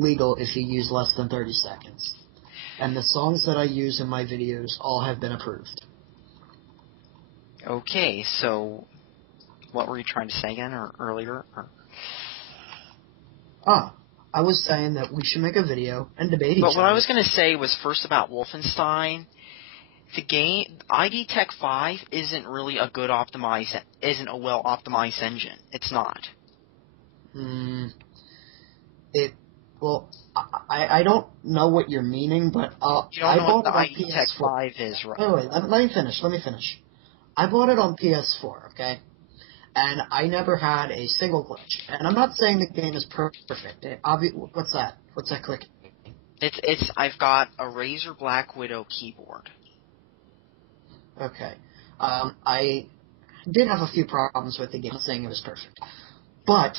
illegal if you use less than 30 seconds. And the songs that I use in my videos all have been approved. Okay, so what were you trying to say again, or earlier? I was saying that we should make a video and debate each other. But what I was going to say was first about Wolfenstein. The game, ID Tech 5 isn't really a good isn't a well-optimized engine. It's not. I don't know what you're meaning, but you don't know what the ID Tech 5 is, right? Wait, let me finish. I bought it on PS4, okay? And I never had a single glitch. And I'm not saying the game is perfect. What's that? What's that clicking? I've got a Razer Black Widow keyboard. Okay. I did have a few problems with the game, not saying it was perfect. But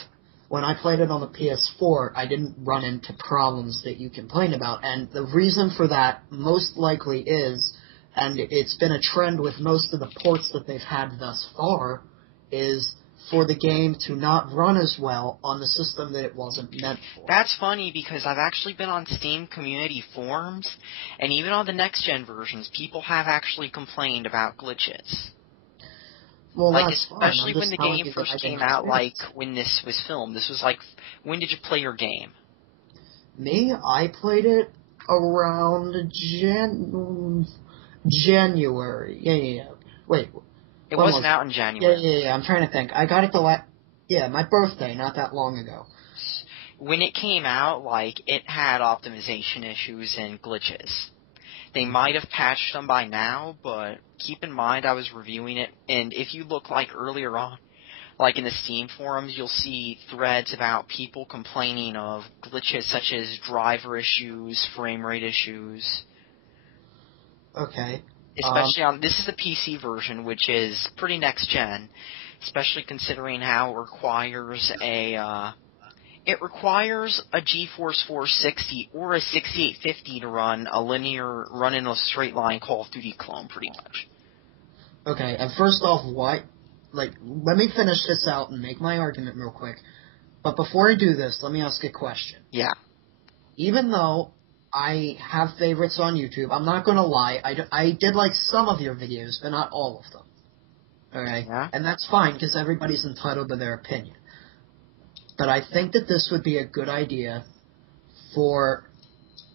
when I played it on the PS4, I didn't run into problems that you complain about. And the reason for that most likely is, and it's been a trend with most of the ports that they've had thus far, is for the game to not run as well on the system that it wasn't meant for. That's funny because I've actually been on Steam community forums, and even on the next-gen versions, people have actually complained about glitches. Well, like, that's especially fine. when the game first came out, like, when this was filmed. This was like, when did you play your game? Me? I played it around January. Yeah. Wait. It wasn't out in January. Yeah. I'm trying to think. I got it my birthday, not that long ago. When it came out, like, it had optimization issues and glitches. They might have patched them by now, but keep in mind I was reviewing it, and if you look, like, earlier on, like in the Steam forums, you'll see threads about people complaining of glitches such as driver issues, frame rate issues. Okay. Especially this is the PC version, which is pretty next-gen, especially considering how it requires a GeForce 460 or a 6850 to run in a straight line Call of Duty clone, pretty much. Okay, and first off, let me finish this out and make my argument real quick. But before I do this, let me ask a question. Yeah. Even though I have favorites on YouTube, I'm not going to lie, I did like some of your videos, but not all of them. Alright? Yeah. And that's fine, because everybody's entitled to their opinion. But I think that this would be a good idea for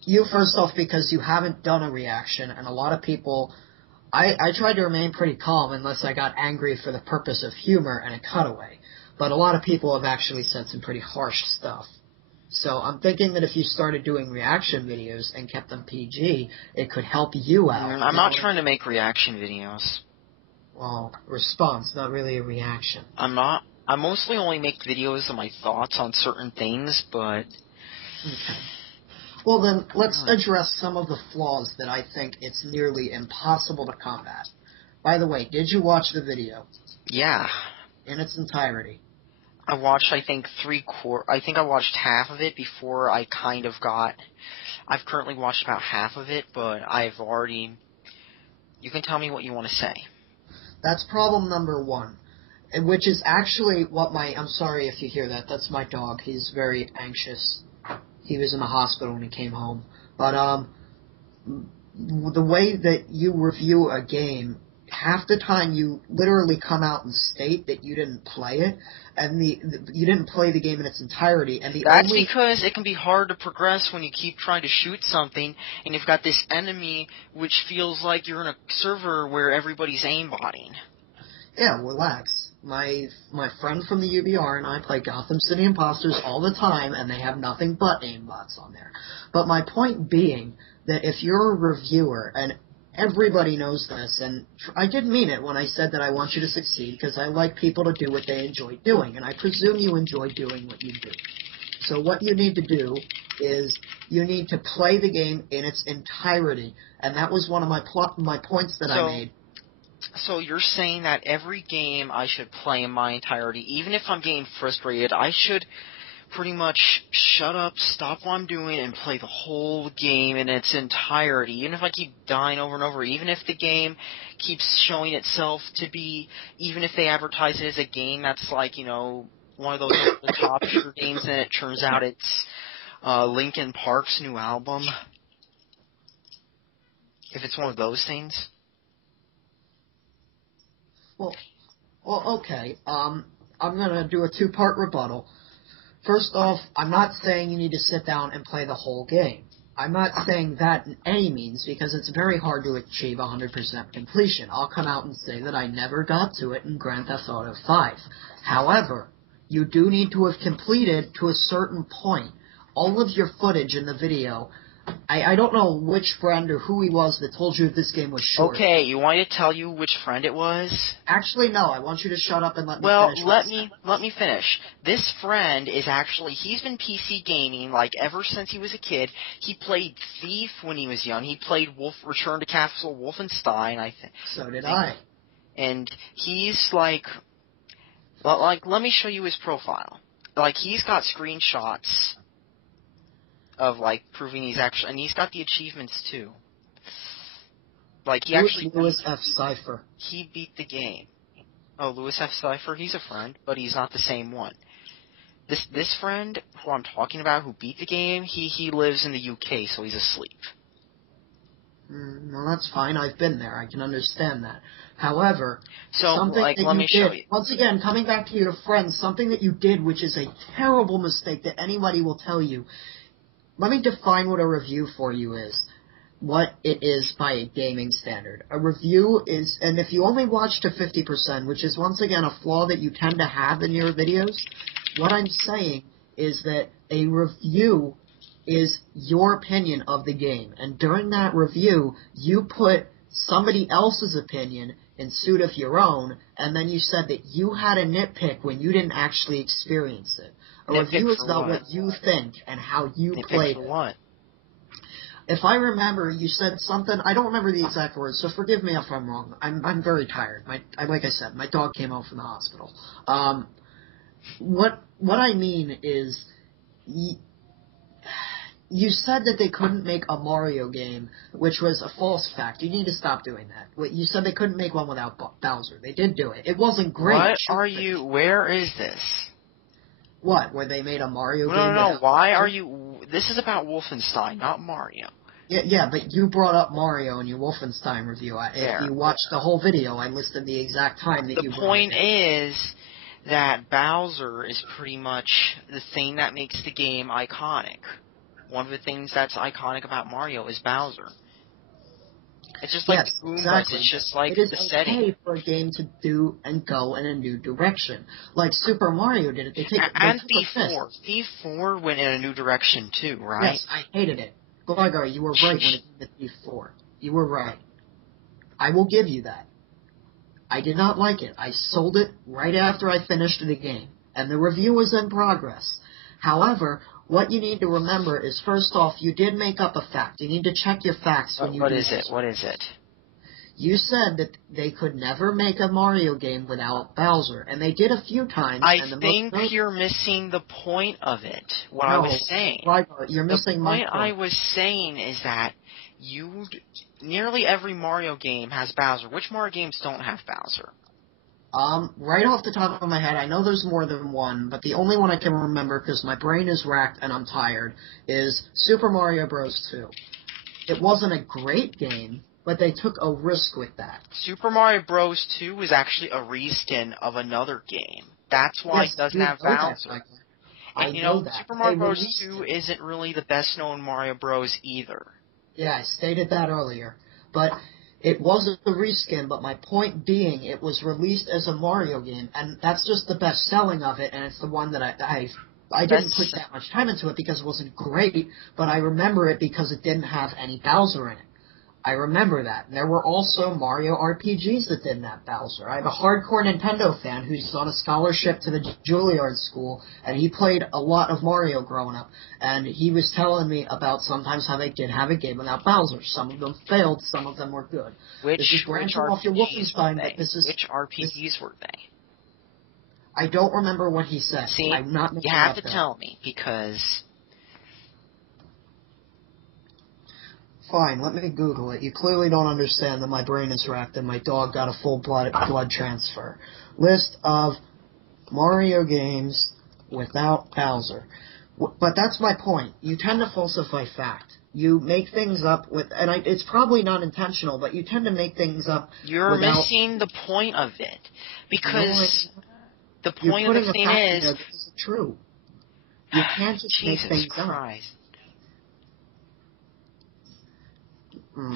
you, first off, because you haven't done a reaction, and a lot of people... I tried to remain pretty calm unless I got angry for the purpose of humor and a cutaway. But a lot of people have actually said some pretty harsh stuff. So I'm thinking that if you started doing reaction videos and kept them PG, it could help you out. I'm not trying to make reaction videos. Well, response, not really a reaction. I'm not. I mostly only make videos of my thoughts on certain things, but... Okay. Well then, let's address some of the flaws that I think it's nearly impossible to combat. By the way, did you watch the video? Yeah. In its entirety? I watched, I think I watched half of it before I kind of got... I've currently watched about half of it, but I've already... You can tell me what you want to say. That's problem number one. Which is actually what I'm sorry if you hear that. That's my dog. He's very anxious. He was in the hospital when he came home. But, the way that you review a game, half the time you literally come out and state that you didn't play it, and you didn't play the game in its entirety, and That's because it can be hard to progress when you keep trying to shoot something, and you've got this enemy which feels like you're in a server where everybody's aimbotting. Yeah, relax. My friend from the UBR and I play Gotham City Imposters all the time, and they have nothing but aimbots on there. But my point being that if you're a reviewer, and everybody knows this, and I did mean it when I said that I want you to succeed, because I like people to do what they enjoy doing, and I presume you enjoy doing what you do. So what you need to do is you need to play the game in its entirety, and that was one of my points that I made. So you're saying that every game I should play in my entirety, even if I'm getting frustrated, I should pretty much shut up, stop what I'm doing, and play the whole game in its entirety, even if I keep dying over and over, even if the game keeps showing itself to be, even if they advertise it as a game that's like, one of those over-the-top shooter games, and it turns out it's Linkin Park's new album. If it's one of those things. Well, okay. I'm gonna do a two-part rebuttal. First off, I'm not saying you need to sit down and play the whole game. I'm not saying that in any means, because it's very hard to achieve 100% completion. I'll come out and say that I never got to it in Grand Theft Auto 5. However, you do need to have completed to a certain point. All of your footage in the video, I don't know which friend or who he was that told you this game was short. Okay, you want me to tell you which friend it was? Actually, no. I want you to shut up and let me finish. Well, let me finish. This friend is actually, he's been PC gaming, like, ever since he was a kid. He played Thief when he was young. He played Return to Castle Wolfenstein, I think. So did I. And he's, like, let me show you his profile. Like, he's got screenshots of, like, proving he's actually, and he's got the achievements, too. Like, he actually... Lewis F. Cypher. He beat the game. Oh, Lewis F. Cypher, he's a friend, but he's not the same one. This friend, who I'm talking about, who beat the game, he lives in the UK, so he's asleep. No, that's fine. I've been there. I can understand that. However, so, something like, that let you me did, show you. Once again, coming back to your friends, something that you did, which is a terrible mistake that anybody will tell you. Let me define what a review for you is. What it is by a gaming standard. A review is, and if you only watch to 50%, which is once again a flaw that you tend to have in your videos, what I'm saying is that a review is your opinion of the game. And during that review, you put somebody else's opinion in suit of your own, and then you said that you had a nitpick when you didn't actually experience it. A review is about what you think and how you played it. What? If I remember, you said something. I don't remember the exact words, so forgive me if I'm wrong. I'm very tired. Like I said, my dog came home from the hospital. What I mean is, you said that they couldn't make a Mario game, which was a false fact. You need to stop doing that. You said they couldn't make one without Bowser. They did do it. It wasn't great. Where is this? What? Where they made a Mario game? No. Why are you? This is about Wolfenstein, not Mario. Yeah, but you brought up Mario in your Wolfenstein review. If you watched the whole video, I listed the exact time that you brought it. The point is that Bowser is pretty much the thing that makes the game iconic. One of the things that's iconic about Mario is Bowser. It's just like the Goombas. Exactly. It's just like the setting. It is okay for a game to do and go in a new direction. Like Super Mario did it. And Thief 4. Thief 4 went in a new direction too, right? Yes, I hated it. Gligar, you were right when it came to Thief 4. You were right. I will give you that. I did not like it. I sold it right after I finished the game. And the review was in progress. However, what you need to remember is, first off, you did make up a fact. You need to check your facts when you do this. What is it? You said that they could never make a Mario game without Bowser, and they did a few times. I think you're missing the point of it, I was saying. You're missing my point. The point I was saying is that nearly every Mario game has Bowser. Which Mario games don't have Bowser? Right off the top of my head, I know there's more than one, but the only one I can remember, because my brain is racked and I'm tired, is Super Mario Bros. 2. It wasn't a great game, but they took a risk with that. Super Mario Bros. 2 was actually a reskin of another game. That's why it doesn't have Bowser. And you know, Super Mario Bros. 2 isn't really the best-known Mario Bros. Either. Yeah, I stated that earlier. But it wasn't a reskin, but my point being, it was released as a Mario game, and that's just the best selling of it, and it's the one that I didn't put that much time into it because it wasn't great, but I remember it because it didn't have any Bowser in it. I remember that. And there were also Mario RPGs that didn't have Bowser. I have a hardcore Nintendo fan who's on a scholarship to the Juilliard School, and he played a lot of Mario growing up, and he was telling me about sometimes how they did have a game without Bowser. Some of them failed, some of them were good. Which RPGs were they? I don't remember what he said. See, I'm not you have to tell me, because... Fine, let me Google it. You clearly don't understand that my brain is racked and my dog got a full blood transfer. List of Mario games without Bowser. But that's my point. You tend to falsify fact. You make things up with, and it's probably not intentional, but you tend to make things up. You're missing the point of it, because the point of the thing is, this is true. You can't just make things Christ. up.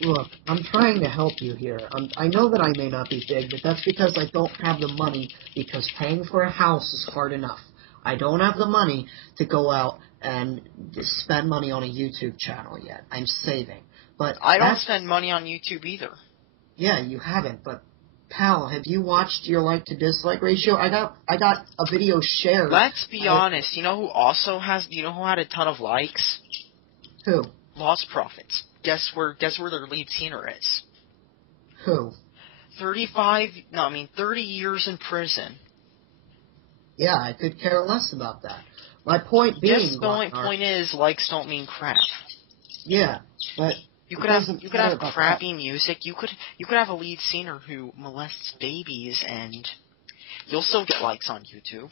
Look, I'm trying to help you here. I know that I may not be big, but that's because I don't have the money, because paying for a house is hard enough. I don't have the money to go out and spend money on a YouTube channel yet. I'm saving. But I don't spend money on YouTube either. Yeah, you haven't, but pal, have you watched your like to dislike ratio? I got a video shared. Let's be honest. You know who also had a ton of likes? Who? Lost Profits. Guess where their lead singer is? Who? 30 years in prison. Yeah, I could care less about that. My point being, yes, the only point is, likes don't mean crap. Yeah, but you could have crappy music. You could have a lead singer who molests babies, and you'll still get likes on YouTube.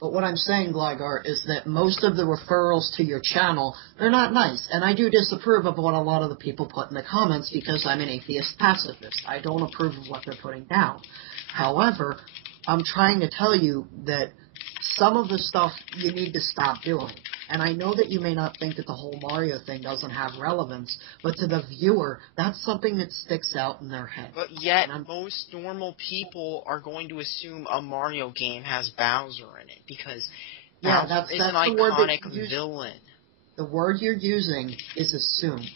But what I'm saying, Gligar, is that most of the referrals to your channel, they're not nice. And I do disapprove of what a lot of the people put in the comments, because I'm an atheist pacifist. I don't approve of what they're putting down. However, I'm trying to tell you that some of the stuff you need to stop doing. And I know that you may not think that the whole Mario thing doesn't have relevance, but to the viewer, that's something that sticks out in their head. But yet, most normal people are going to assume a Mario game has Bowser in it, because Bowser is an iconic villain. The word you're using is assume.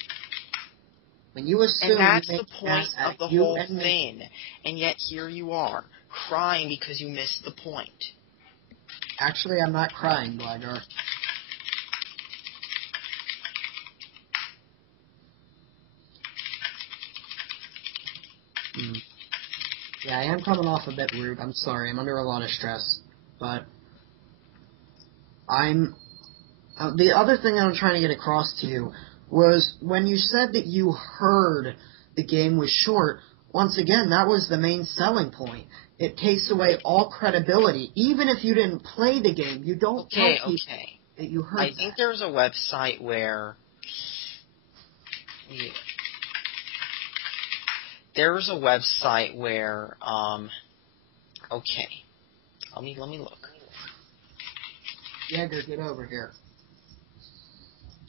When you assume, and that's the point of the whole thing. And yet here you are, crying because you missed the point. Actually, I'm not crying, Gligar. Yeah, I am coming off a bit rude. I'm sorry. I'm under a lot of stress. But the other thing I'm trying to get across to you was when you said that you heard the game was short, once again, that was the main selling point. It takes away all credibility. Even if you didn't play the game, you don't tell people that you heard I think there's a website where... Yeah. There's a website where, okay. Let me look. Jäger, get over here.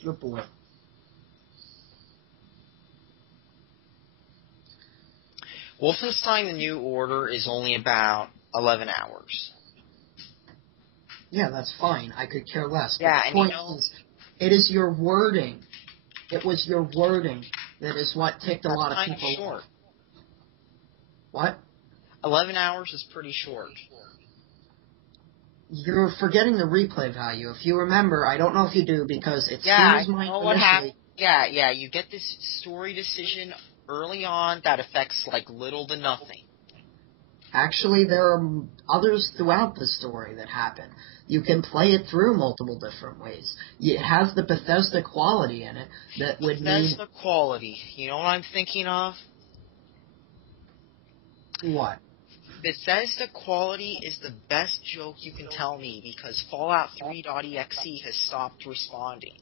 Good boy. Wolfenstein: The New Order is only about 11 hours. Yeah, that's fine. I could care less. Yeah, but the point is, it is your wording. It was your wording that is what ticked a lot of people off. Short. What? 11 hours is pretty short. You're forgetting the replay value. If you remember, I don't know if you do, because it seems like what happened. Yeah, you get this story decision early on that affects like little to nothing. Actually, there are others throughout the story that happen. You can play it through multiple different ways. It has the Bethesda quality in it that would mean... Bethesda quality. You know what I'm thinking of? What? Bethesda quality is the best joke you can tell me, because Fallout 3.exe has stopped responding.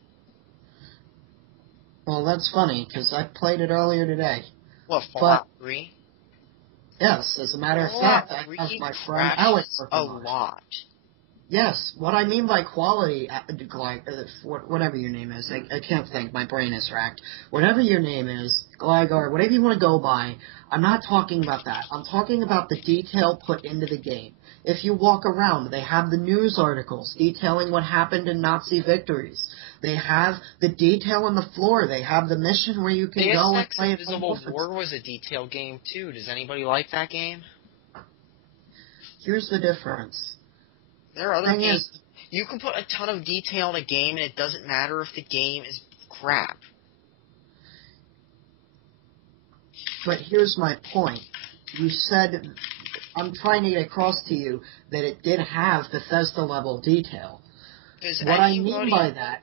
Well, that's funny, because I played it earlier today. What, Fallout 3? Yes, as a matter of fact, I have my friend Alex working on it. A lot. Yes, what I mean by quality, whatever your name is, I can't think, my brain is racked. Whatever your name is, Gligar, whatever you want to go by, I'm not talking about that. I'm talking about the detail put into the game. If you walk around, they have the news articles detailing what happened in Nazi victories. They have the detail on the floor. They have the mission where you can go and play Invisible War was a detailed game, too. Does anybody like that game? Here's the difference. There are other games. You can put a ton of detail in a game, and it doesn't matter if the game is crap. But here's my point. You said, I'm trying to get across to you that it did have Bethesda-level detail. What I mean by that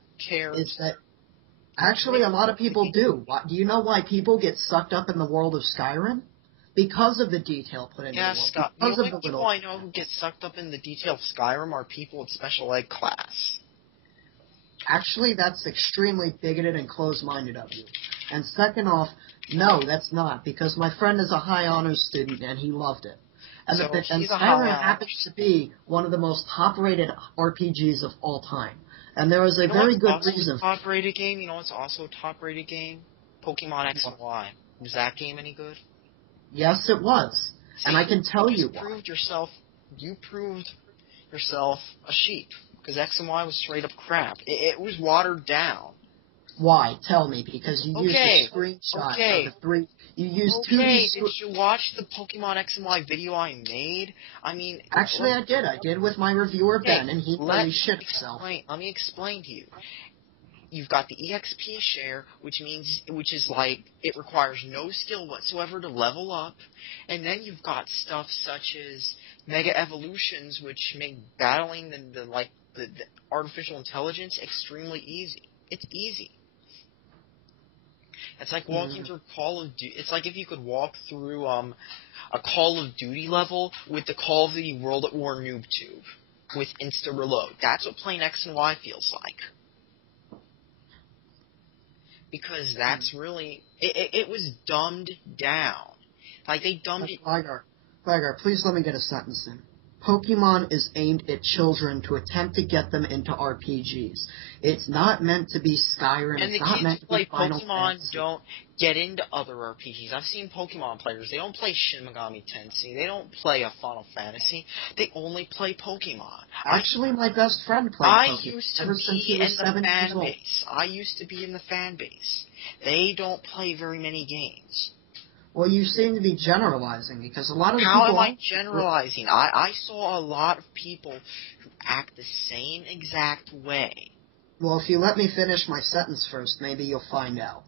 is that actually a lot of people do. Do you know why people get sucked up in the world of Skyrim? because of the detail put into Yeah, the world. Scott. The Because only of the people little. I know who get sucked up in the detail of Skyrim are people with special ed class. Actually, that's extremely bigoted and closed-minded of you. And second off, no, that's not, because my friend is a high honors student and he loved it. And, So and he's a Skyrim high happens to be one of the most top-rated RPGs of all time. And there is a very good reason. Top-rated game? You know what's also a top-rated game? Pokemon X and Y. Was that game any good? Yes, it was. See, and I can tell you why. You proved yourself a sheep. Because X and Y was straight up crap. It was watered down. Why? Tell me, because you used a screenshot of the 3. You used 2D. Did you watch the Pokemon X and Y video I made? I mean, actually, I did. I did with my reviewer Ben, and he really shit himself. Let me explain to you. You've got the EXP share, which is like it requires no skill whatsoever to level up, and then you've got stuff such as Mega Evolutions, which make battling the artificial intelligence extremely easy. It's easy. It's like walking through Call of Duty. It's like if you could walk through a Call of Duty level with the Call of Duty World at War noob tube with insta reload. That's what playing X and Y feels like. Because that's really it was dumbed down. Like they dumbed it. Gligar, please let me get a sentence in. Pokemon is aimed at children to attempt to get them into RPGs. It's not meant to be Skyrim. And it's not meant to be Final Pokemon Fantasy. Don't get into other RPGs. I've seen Pokemon players. They don't play Shin Megami Tensei. They don't play a Final Fantasy. They only play Pokemon. Actually, my best friend played Pokemon. Used to be in the fan base. I used to be in the fan base. They don't play very many games. Well, you seem to be generalizing, because a lot of the people... How am I generalizing? I saw a lot of people who act the same exact way. Well, if you let me finish my sentence first, maybe you'll find out.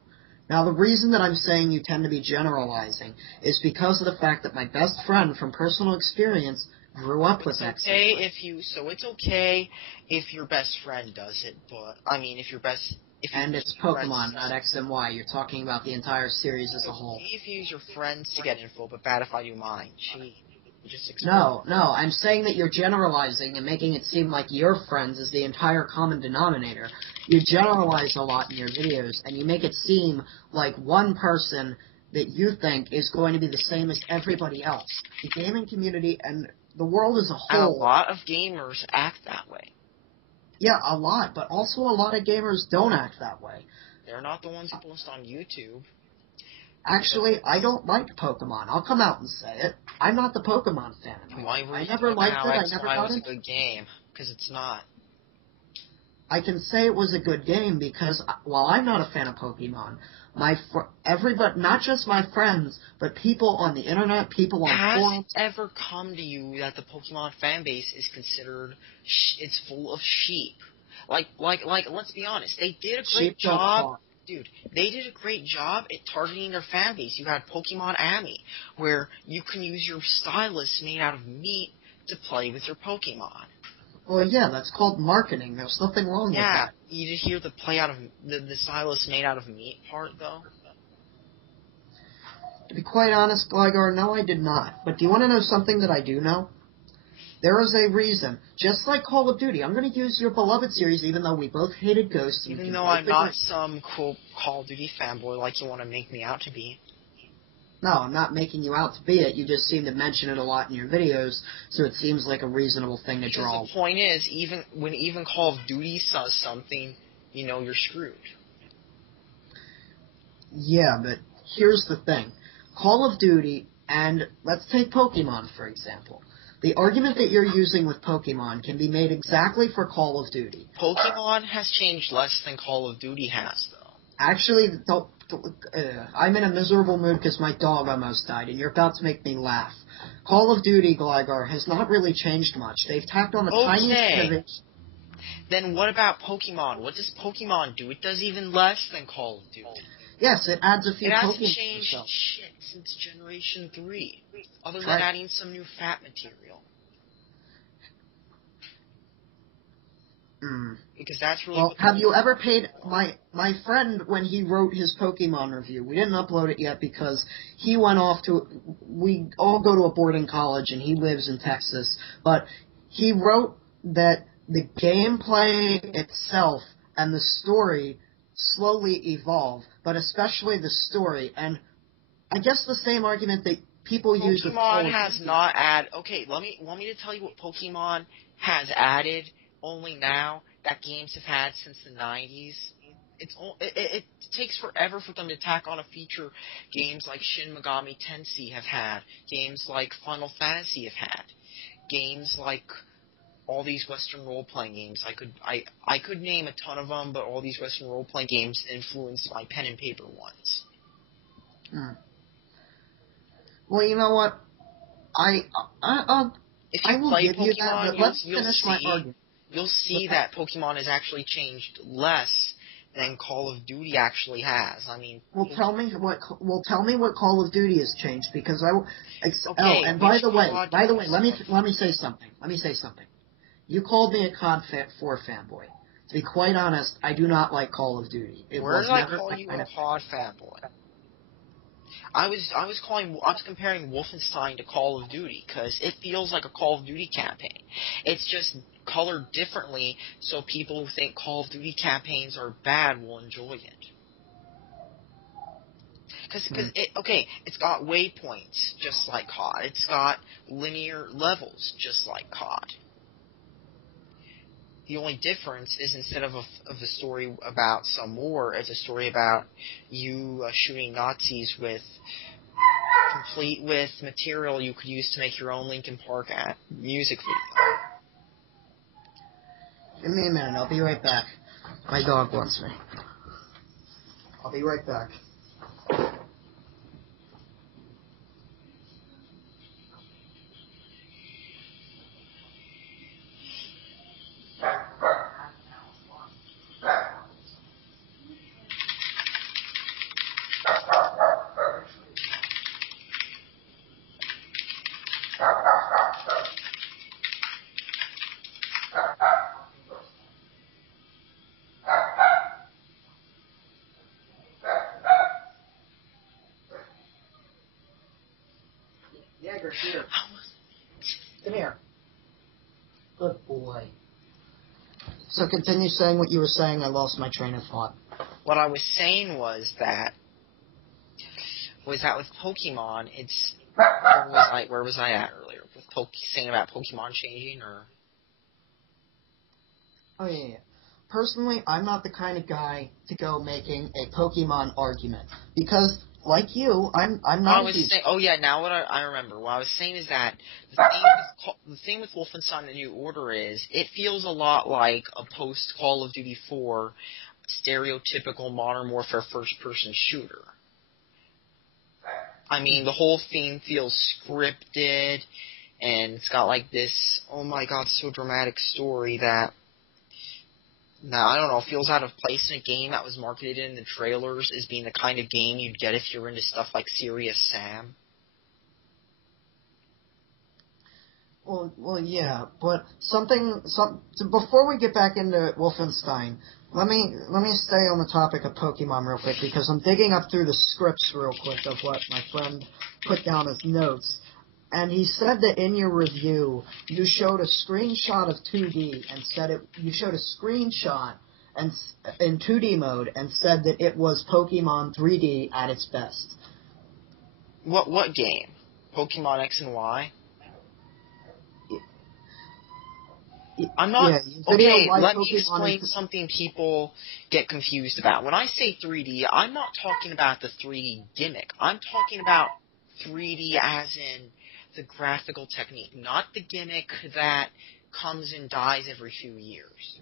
Now, the reason that I'm saying you tend to be generalizing is because of the fact that my best friend, from personal experience, grew up with X. It's okay if your best friend does it, but, I mean, and it's Pokemon, not X and Y. You're talking about the entire series as a whole. Okay if you use your friends to get info, but bad if I do mine. Gee. No, I'm saying that you're generalizing and making it seem like your friends is the entire common denominator. You generalize a lot in your videos, and you make it seem like one person that you think is going to be the same as everybody else. The gaming community and the world as a whole... And a lot of gamers act that way. Yeah, a lot, but also a lot of gamers don't act that way. They're not the ones who post on YouTube. Actually, I don't like Pokemon. I'll come out and say it. I'm not the Pokemon fan. I never liked it. I never got it. It was a good game, because it's not. I can say it was a good game because while I'm not a fan of Pokemon, everybody, not just my friends, but people on the internet, people on forums. Has it ever come to you that the Pokemon fan base is considered it's full of sheep? Like, let's be honest, they did a great job. Dude, they did a great job at targeting their fan base. You had Pokemon Amy, where you can use your stylus made out of meat to play with your Pokemon. Well, yeah, that's called marketing. There's nothing wrong with that. Yeah, you did hear the play out of the stylus made out of meat part, though? To be quite honest, Gligar, no, I did not. But do you want to know something that I do know? There is a reason. Just like Call of Duty, I'm going to use your beloved series, even though we both hated Ghosts. Even though I'm not some cool Call of Duty fanboy like you want to make me out to be. No, I'm not making you out to be it. You just seem to mention it a lot in your videos, so it seems like a reasonable thing to draw. Because the point is, when Call of Duty says something, you know you're screwed. Yeah, but here's the thing. Call of Duty, and let's take Pokemon, for example. The argument that you're using with Pokemon can be made exactly for Call of Duty. Pokemon has changed less than Call of Duty has, though. Actually, I'm in a miserable mood because my dog almost died, and you're about to make me laugh. Call of Duty, Gligar, has not really changed much. They've tacked on the tiniest innovation. Then what about Pokemon? What does Pokemon do? It does even less than Call of Duty. Yes, it adds a few Pokemon. It hasn't changed shit since Generation 3, other than adding some new fat material. because that's really Well, what have you ever paid my friend when he wrote his Pokemon review? We didn't upload it yet because he went off to. We all go to a boarding college, and he lives in Texas. But he wrote that the gameplay itself and the story slowly evolve, but especially the story. And I guess the same argument that people use with Call of Pokemon has Duty. not added. Okay, want me to tell you what Pokemon has added only now that games have had since the 90s. It takes forever for them to tack on a feature games like Shin Megami Tensei have had, games like Final Fantasy have had, games like all these Western role-playing games. I could name a ton of them, but all these Western role-playing games influenced by pen and paper ones. Well, you know what? If I you will play give you that, Pokemon, but let's finish my argument. you'll see that Pokemon has actually changed less than Call of Duty actually has. I mean, Well, tell me what Call of Duty has changed because okay, and by the way, stuff. let me say something. You called me a COD 4 fanboy. To be quite honest, I do not like Call of Duty. Where did I call you a COD fanboy? I was comparing Wolfenstein to Call of Duty because it feels like a Call of Duty campaign. It's just colored differently, so people who think Call of Duty campaigns are bad will enjoy it. Because it's got waypoints just like COD. It's got linear levels just like COD. The only difference is instead of a story about some war, it's a story about you shooting Nazis complete with material you could use to make your own Linkin Park music video. Give me a minute. I'll be right back. My dog wants me. I'll be right back. Here. Come here. Good boy. So continue saying what you were saying. I lost my train of thought. What I was saying was that with Pokemon, it's where was I at earlier? With saying about Pokemon changing, or oh yeah. Personally, I'm not the kind of guy to go making a Pokemon argument because, like you, I'm not. Now what I remember. What I was saying is that the thing with Wolfenstein: The New Order is it feels a lot like a post Call of Duty 4 stereotypical Modern Warfare first-person shooter. I mean, the whole thing feels scripted, and it's got like this, oh my god, so dramatic story that, I don't know, feels out of place in a game that was marketed in the trailers as being the kind of game you'd get if you're into stuff like Serious Sam. Well, yeah, but before we get back into Wolfenstein, let me stay on the topic of Pokemon real quick because I'm digging up through the scripts real quick of what my friend put down as notes, and he said that in your review you showed a screenshot of 2D and said you showed a screenshot and in 2D mode and said that it was Pokemon 3D at its best. What game? Pokemon X and Y? I'm not... Yeah, okay, let me explain something people get confused about. When I say 3D, I'm not talking about the 3D gimmick. I'm talking about 3D as in the graphical technique, not the gimmick that comes and dies every few years.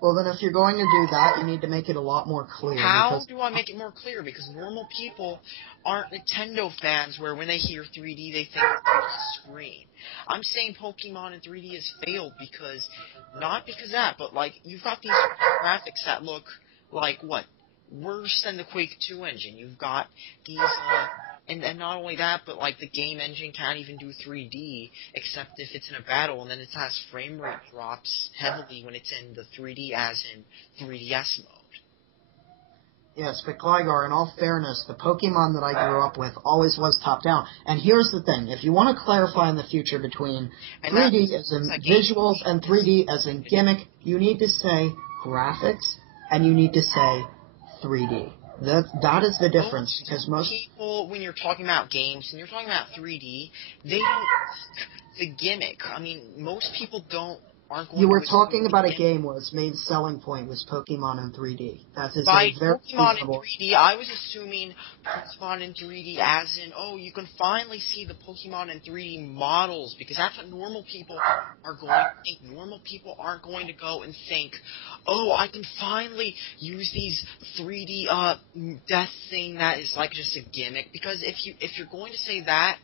Well, then if you're going to do that, you need to make it a lot more clear. How do I make it more clear? Because normal people aren't Nintendo fans where when they hear 3D, they think 3D screen. I'm saying Pokemon in 3D has failed because, not because of that, but like, you've got these graphics that look like, what? Worse than the Quake 2 engine. You've got these And not only that, but like the game engine can't even do 3D except if it's in a battle, and then it has frame rate drops heavily when it's in the 3D as in 3DS mode. Yes, but Gligar, in all fairness, the Pokemon that I grew up with always was top-down. And here's the thing. If you want to clarify in the future between 3D as in visuals and 3D as in gimmick, you need to say graphics and you need to say 3D. That is the difference, because most people, when you're talking about games and you're talking about 3D, they don't the gimmick. I mean, most people aren't going. You were talking about a game where its main selling point was Pokemon in 3D. That is by a very Pokemon reasonable. in 3D, I was assuming Pokemon in 3D as in, oh, you can finally see the Pokemon in 3D models, because that's what normal people are going to think. Normal people aren't going to go and think, oh, I can finally use these 3D death thing that is like just a gimmick. Because if you're going to say that,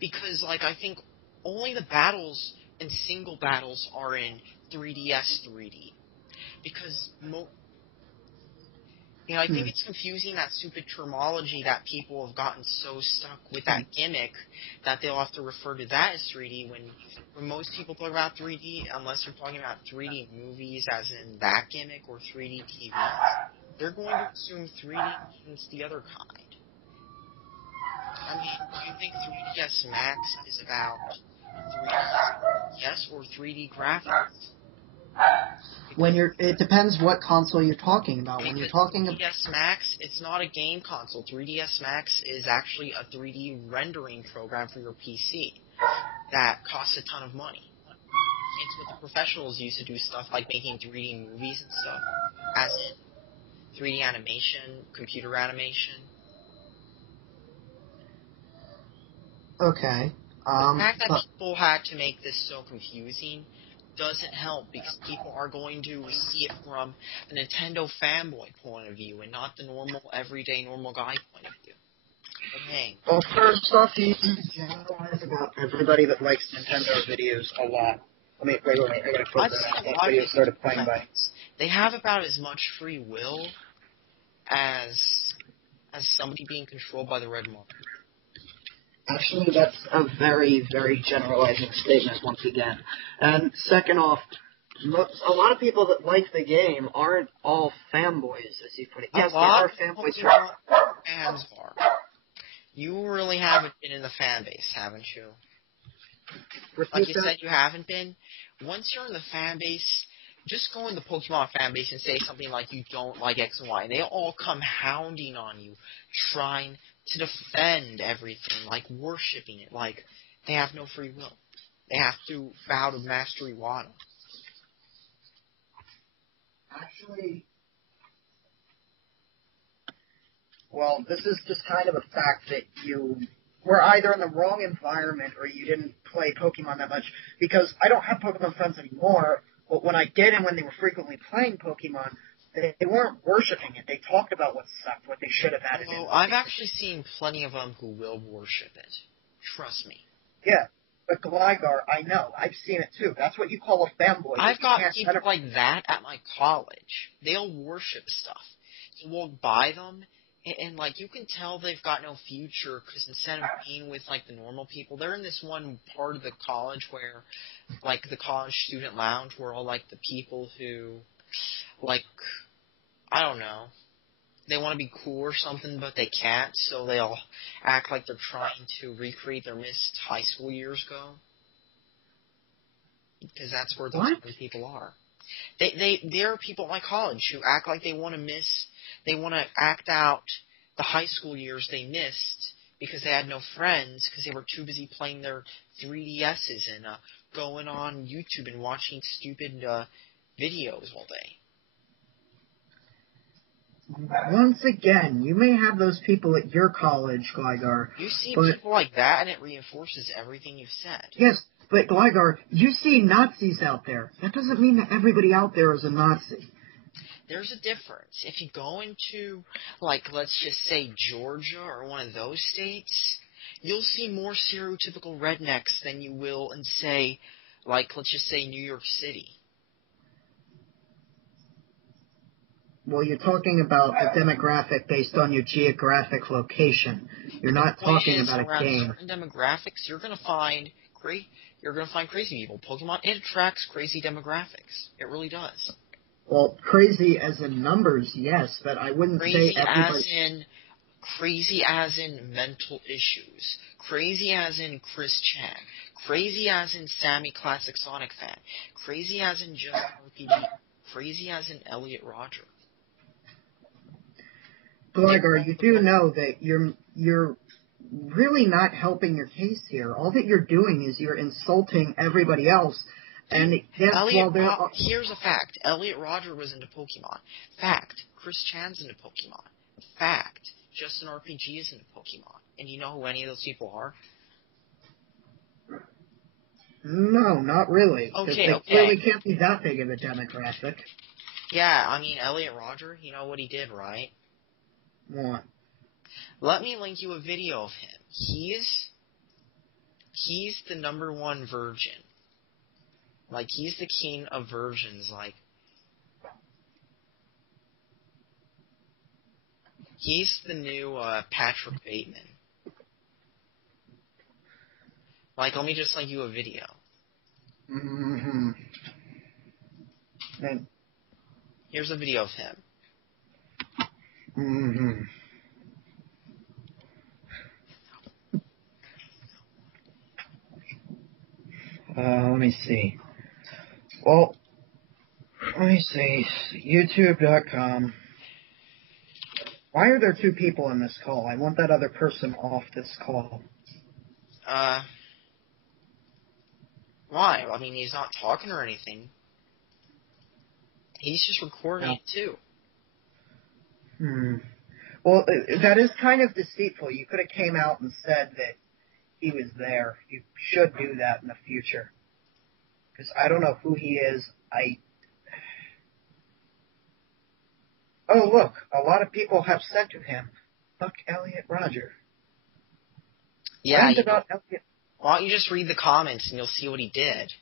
because like I think only the battles and single battles are in 3DS 3D. Because I think it's confusing, that stupid terminology that people have gotten so stuck with that gimmick that they'll have to refer to that as 3D when most people talk about 3D, unless you're talking about 3D movies as in that gimmick or 3D TV, they're going to assume 3D means the other kind. I mean, do you think 3DS Max is about 3DS or 3D graphics? It depends what console you're talking about. When you're talking about 3DS Max, it's not a game console. 3DS Max is actually a 3D rendering program for your PC that costs a ton of money. It's what the professionals use to do stuff like making 3D movies and stuff, as in 3D animation, computer animation. Okay. The fact that people had to make this so confusing doesn't help, because people are going to see it from the Nintendo fanboy point of view and not the everyday normal guy point of view. But hey. Well, first off, you generalize about everybody that likes Nintendo videos a lot. Wait, I gotta close that. That video started playing by. They have about as much free will as somebody being controlled by the red mark. Actually, that's a very, very generalizing statement once again. And second off, a lot of people that like the game aren't all fanboys, as you put it. Yes, there are fanboys. Fans are. You really haven't been in the fan base, haven't you? Like you said, you haven't been. Once you're in the fan base, just go in the Pokemon fan base and say something like you don't like X and Y, and they all come hounding on you, trying to defend everything, like worshipping it, like they have no free will. They have to vow to master Iwata. Actually, well, this is just kind of a fact that you were either in the wrong environment or you didn't play Pokemon that much, because I don't have Pokemon friends anymore, but when I did and when they were frequently playing Pokemon, they weren't worshipping it. They talked about what sucked, what they should have added in. I've actually seen plenty of them who will worship it. Trust me. Yeah, but Gligar, I know. I've seen it too. That's what you call a fanboy. I've got people like that at my college. They'll worship stuff. You walk by them, and like, you can tell they've got no future, because instead of being with, like, the normal people, they're in this one part of the college where, like, the college student lounge, where all, like, the people who, like, I don't know, they want to be cool or something, but they can't, so they'll act like they're trying to recreate their missed high school years ago. Because that's where those people are. There are people at my college who act like they want to act out the high school years they missed because they had no friends, because they were too busy playing their 3DSs and going on YouTube and watching stupid videos all day. Once again, you may have those people at your college, Gligar. You see people like that, and it reinforces everything you've said. Yes, but Gligar, you see Nazis out there. That doesn't mean that everybody out there is a Nazi. There's a difference. If you go into, like, let's just say Georgia or one of those states, you'll see more stereotypical rednecks than you will in, say, like, let's just say New York City. Well, you're talking about a demographic based on your geographic location. You're not talking about a game. Certain demographics, you're gonna find crazy people. Pokemon, it attracts crazy demographics. It really does. Well, crazy as in numbers, yes, but I wouldn't say everybody. Crazy as in mental issues. Crazy as in Chris Chan. Crazy as in Sammy Classic Sonic fan. Crazy as in Just RPG. Crazy as in Elliot Roger. Gligar, you do know that you're really not helping your case here. All that you're doing is you're insulting everybody else. And yes, here's a fact. Elliot Roger was into Pokemon. Fact. Chris Chan's into Pokemon. Fact. Justin RPG is into Pokemon. And you know who any of those people are? No, not really. Okay. They clearly can't be that big of a demographic. Yeah, I mean, Elliot Roger, you know what he did, right? What? Let me link you a video of him. He's the #1 virgin. Like, he's the king of virgins, like... He's the new Patrick Bateman. Like, let me just link you a video. Mm-hmm. And here's a video of him. Mm-hmm. Let me see. Well, let me see. YouTube.com. Why are there 2 people in this call? I want that other person off this call. Why? I mean, he's not talking or anything. He's just recording it, too. Well, that is kind of deceitful. You could have came out and said that he was there. You should do that in the future. Because I don't know who he is. Oh, look. A lot of people have said to him, fuck Elliot Roger. Yeah, why don't you just read the comments and you'll see what he did.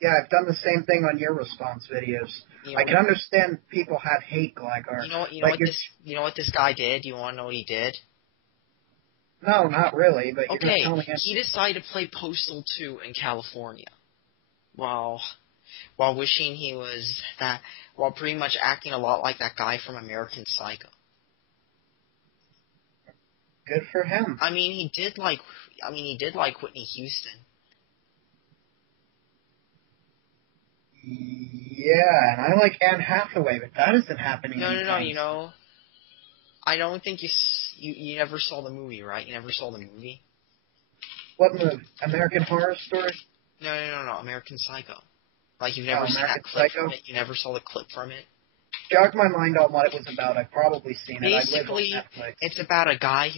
Yeah, I've done the same thing on your response videos. I can understand people have hate, Gligar. You know what this guy did? You want to know what he did? No, not really, but you're going to tell me. He decided to play Postal 2 in California. While wishing he was that, while pretty much acting a lot like that guy from American Psycho. Good for him. I mean, he did like Whitney Houston. Yeah, and I like Anne Hathaway, but that isn't happening. No, you know, I don't think you never saw the movie, right? You never saw the movie? What movie? American Horror Story? No, American Psycho. Like, you've never seen that clip from it? You never saw the clip from it? Jog my mind on what it was about. I've probably seen it. Basically, it's about a guy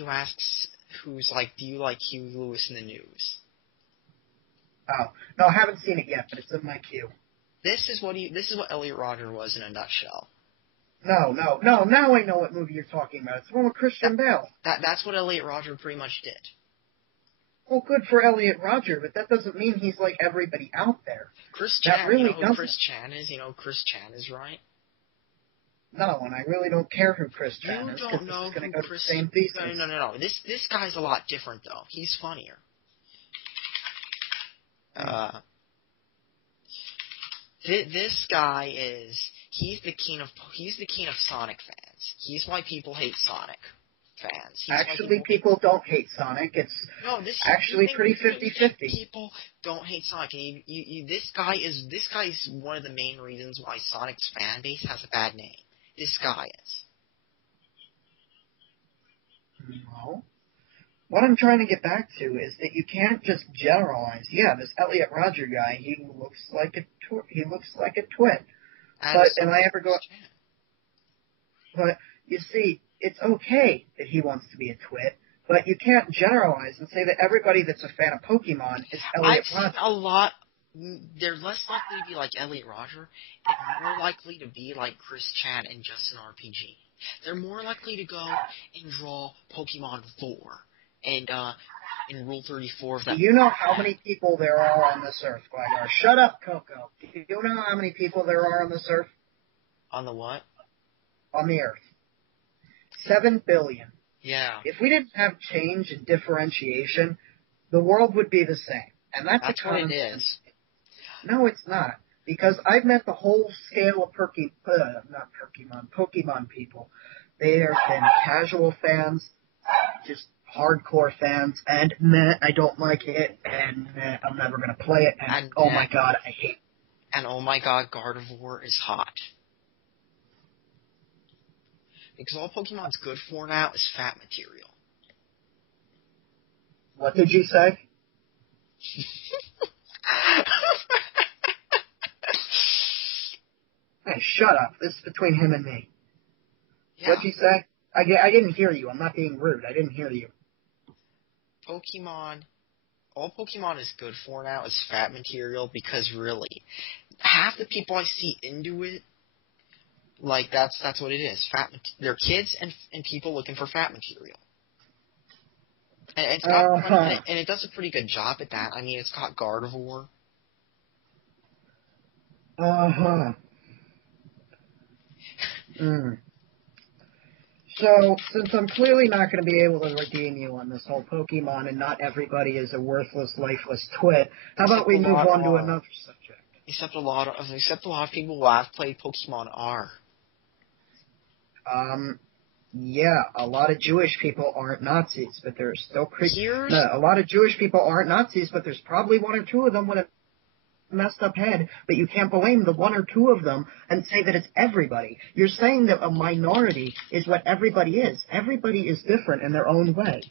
who's like, do you like Huey Lewis in the news? Oh. No, I haven't seen it yet, but it's in my queue. This is what Elliot Roger was in a nutshell. No, now I know what movie you're talking about. It's the one with Christian Bale. That's what Elliot Roger pretty much did. Well, good for Elliot Roger, but that doesn't mean he's like everybody out there. Chris Chan, you know who Chris Chan is? You know who Chris Chan is, right? No, and I really don't care who Chris Chan is. You don't know who Chris... Same thesis. No. This guy's a lot different, though. He's funnier. This guy he's the king of Sonic fans. He's why people hate Sonic fans. People don't hate Sonic. It's actually pretty 50-50. People don't hate Sonic. And this guy is one of the main reasons why Sonic's fan base has a bad name. This guy is. No. What I'm trying to get back to is that you can't just generalize. Yeah, this Elliot Roger guy, he looks like a twit. But you see, it's okay that he wants to be a twit, but you can't generalize and say that everybody that's a fan of Pokemon is Elliot Roger. I've seen a lot. They're less likely to be like Elliot Roger and more likely to be like Chris Chan and Justin RPG. They're more likely to go and draw Pokemon 4 and in Rule 34 of that. Do you know how many people there are on this earth, Gligar? Shut up, Coco. Do you know how many people there are on this earth? On the what? on the Earth. 7 billion. Yeah. If we didn't have change and differentiation, the world would be the same. And that's what it is. No, it's not. Because I've met the whole scale of Pokemon people. They have been casual fans, just hardcore fans, and meh, I don't like it, and meh, I'm never going to play it, and oh my god, I hate it. And oh my god, Gardevoir is hot. Because all Pokemon's good for now is fat material. What did you say? Hey, shut up. This is between him and me. Yeah. What'd you say? I didn't hear you. I'm not being rude. I didn't hear you. All Pokemon is good for now is fat material, because really, half the people I see into it, like, that's what it is. They're kids and people looking for fat material. And it's got and it does a pretty good job at that. I mean, it's got Gardevoir. So, since I'm clearly not going to be able to redeem you on this whole Pokemon, and not everybody is a worthless, lifeless twit, how about we move on to another subject? Except a lot of people who have played Pokemon are. Yeah, a lot of Jewish people aren't Nazis, but there's still a lot of Jewish people aren't Nazis, but there's probably one or two of them with a messed up head, but you can't blame the one or two of them and say that it's everybody. You're saying that a minority is what everybody is. Everybody is different in their own way.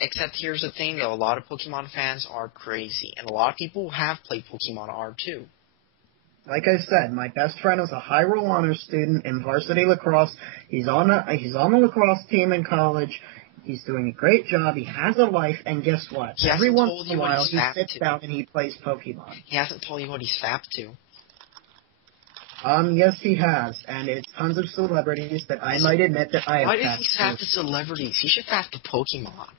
Except here's the thing, though. A lot of Pokemon fans are crazy, and a lot of people who have played Pokemon are, too. Like I said, my best friend is a high roll honors student in varsity lacrosse. He's on the lacrosse team in college. He's doing a great job. He has a life, and guess what? Every once in a while, he sits down and he plays Pokemon. He hasn't told you what he's fapped to. Yes, he has, and it's tons of celebrities that I might admit that I have fapped to. Why does he fap to celebrities? He should fap to Pokemon.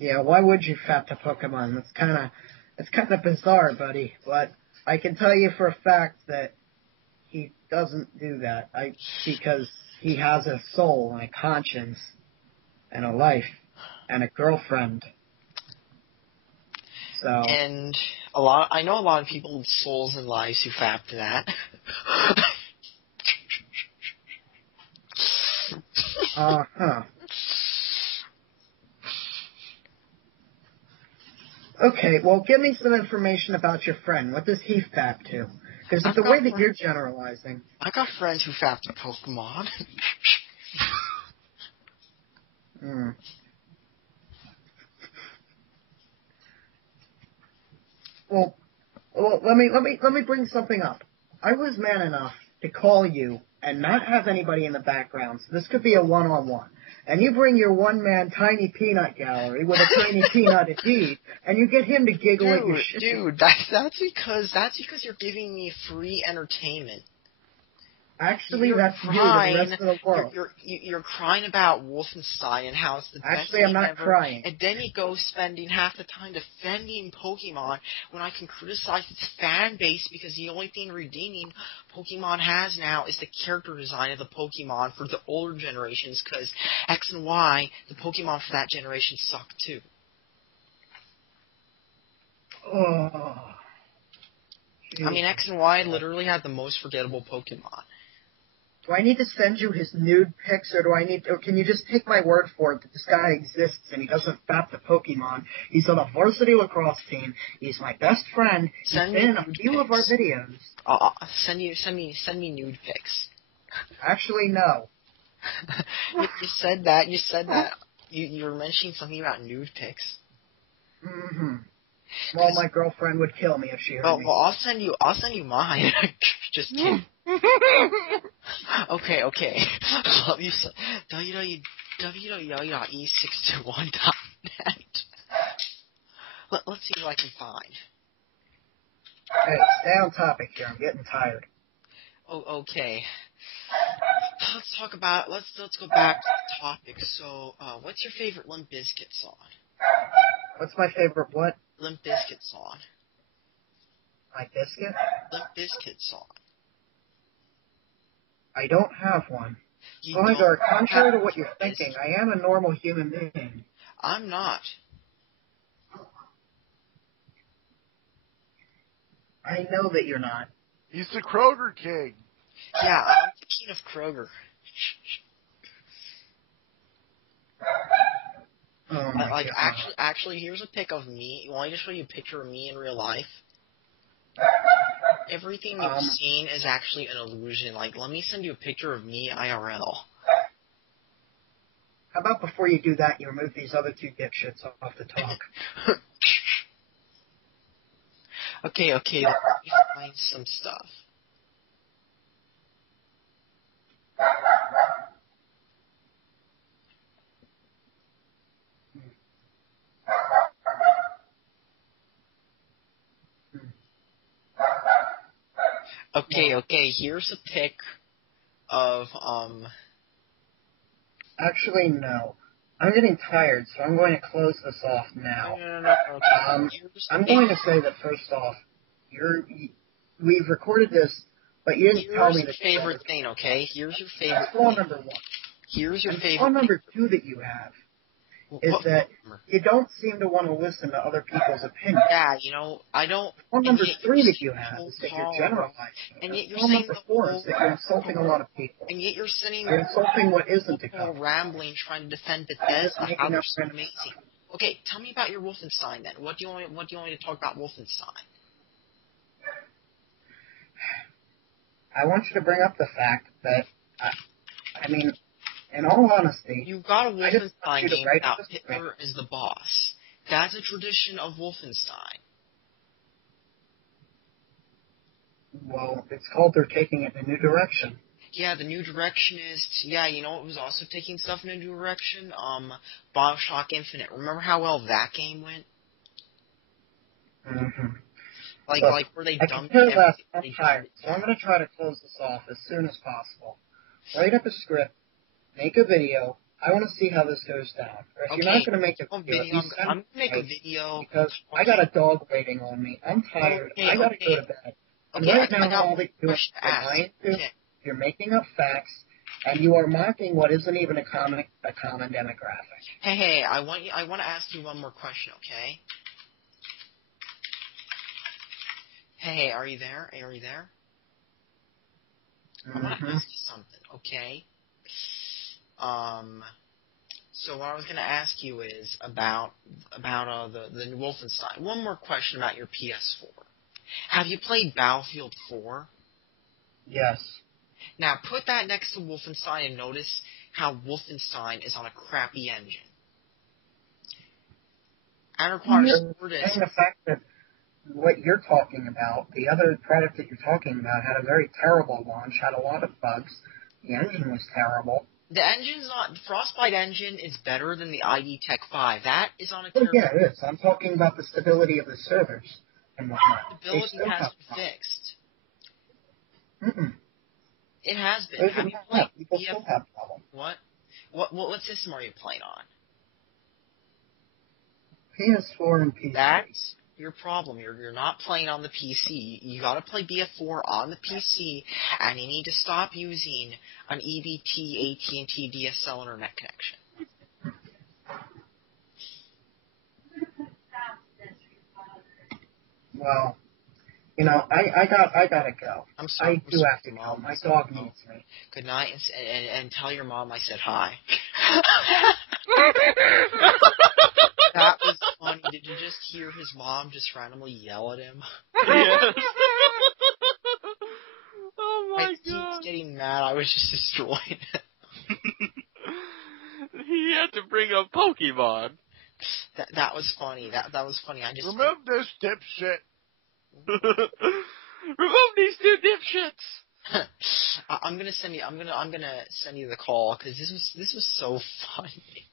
Yeah, why would you fap to Pokemon? It's kind of bizarre, buddy. But I can tell you for a fact that he doesn't do that. Because he has a soul and a conscience and a life and a girlfriend. So. And I know a lot of people with souls and lives who fap to that. Okay, well, give me some information about your friend. What does he fap to? Because it's the way that you're generalizing. I got friends who fap to Pokemon. Well, let me bring something up. I was man enough to call you and not have anybody in the background, so this could be a one-on-one. And you bring your one-man tiny peanut gallery with a tiny peanut indeed, and you get him to giggle at your shit. Dude, that's because you're giving me free entertainment. Actually, that's you, the rest of the world. You're crying about Wolfenstein and how it's the best Actually, I'm not ever, crying. And then you go spending half the time defending Pokemon when I can criticize its fan base because the only thing redeeming Pokemon has now is the character design of the Pokemon for the older generations, because X and Y, the Pokemon for that generation suck too. Oh. I mean, X and Y literally had the most forgettable Pokemon. Do I need to send you his nude pics, or can you just take my word for it that this guy exists and he doesn't fap the Pokemon? He's on a varsity lacrosse team. He's my best friend. He's been in a few of our videos. Send me nude pics. Actually, no. You said that. You were mentioning something about nude pics. Mm-hmm. Well, my girlfriend would kill me if she heard me. Well, I'll send you mine. Just kidding. Okay. www.e621.net. Let's see what I can find. Hey, stay on topic here. I'm getting tired. Oh, okay. Let's talk about. Let's go back to the topic. So, what's your favorite Limp Bizkit song? What's my favorite what? Limp Bizkit song. My biscuit? Limp Bizkit song. I don't have one. You Gligar, don't contrary to have what you're thinking, I am a normal human being. I'm not. I know that you're not. He's the Kroger King. Yeah, I'm the king of Kroger. Oh my Like, God. actually, here's a pic of me. You want me to show you a picture of me in real life? Everything you've seen is actually an illusion. Like, let me send you a picture of me IRL. How about before you do that, you remove these other two dipshits off the talk? Okay, let me find some stuff. Okay, here's a pic of, Actually, no. I'm getting tired, so I'm going to close this off now. No, okay. I'm going to say that first off, we've recorded this, but you didn't tell me that. Here's your favorite thing, okay? Here's your favorite flaw thing. number one. Here's your favorite flaw number two that you have is that you don't seem to want to listen to other people's opinions. Yeah, you know, I don't. Flaw number three that you have is that you're generalizing. And yet you're flaw saying number four is that you're insulting a lot of people. And yet you're sitting You're insulting what isn't a couple. rambling, trying to defend just Bethesda. making How up they're so random amazing. stuff. Okay, tell me about your Wolfenstein then. What do you want me to talk about Wolfenstein? I want you to bring up the fact that, I mean, in all honesty, You've got a Wolfenstein game about script. Hitler as the boss. That's a tradition of Wolfenstein. Well, it's called they're taking it in a new direction. Yeah, the new direction is, you know what was also taking stuff in a new direction? BioShock Infinite. Remember how well that game went? Mm-hmm. Like where they dumped everything. I'm tired, so I'm going to try to close this off as soon as possible. Write up a script, make a video. I want to see how this goes down. Or if you're not going to make a video, I'm going to make a video. Because I got a dog waiting on me. I'm tired. I got to go to bed. And right now, all that you're doing is lying to, you're making up facts, and you are mocking what isn't even a common demographic. Hey, I want to ask you one more question, okay? Hey, are you there? I want to ask you something, okay? So what I was going to ask you is about the new Wolfenstein. One more question about your PS4. Have you played Battlefield 4? Yes. Now, put that next to Wolfenstein and notice how Wolfenstein is on a crappy engine. And requires the fact that what you're talking about, the other product that you're talking about, had a very terrible launch, had a lot of bugs. The engine was terrible. The engine's not... The Frostbite engine is better than the ID Tech 5. That is on a terrible... Yeah, it is. I'm talking about the stability of the servers and whatnot. Stability has been fixed. Mm-mm. It has been. Have you played... People still have problems. What system are you playing on? PS4 and PC. That's your problem. You're not playing on the PC. You gotta play BF4 on the PC, and you need to stop using an EBT, AT&T DSL internet connection. Well, you know, I gotta go. I'm sorry. I do have to go. My dog needs me. Good night, and tell your mom I said hi. That was funny. Did you just hear his mom just randomly yell at him? Yes. Oh my God. He was getting mad. I was just destroying it. He had to bring up Pokemon. That was funny. That was funny. I just remove this dipshit. Remove these two dipshits. I'm gonna send you the call because this was so funny.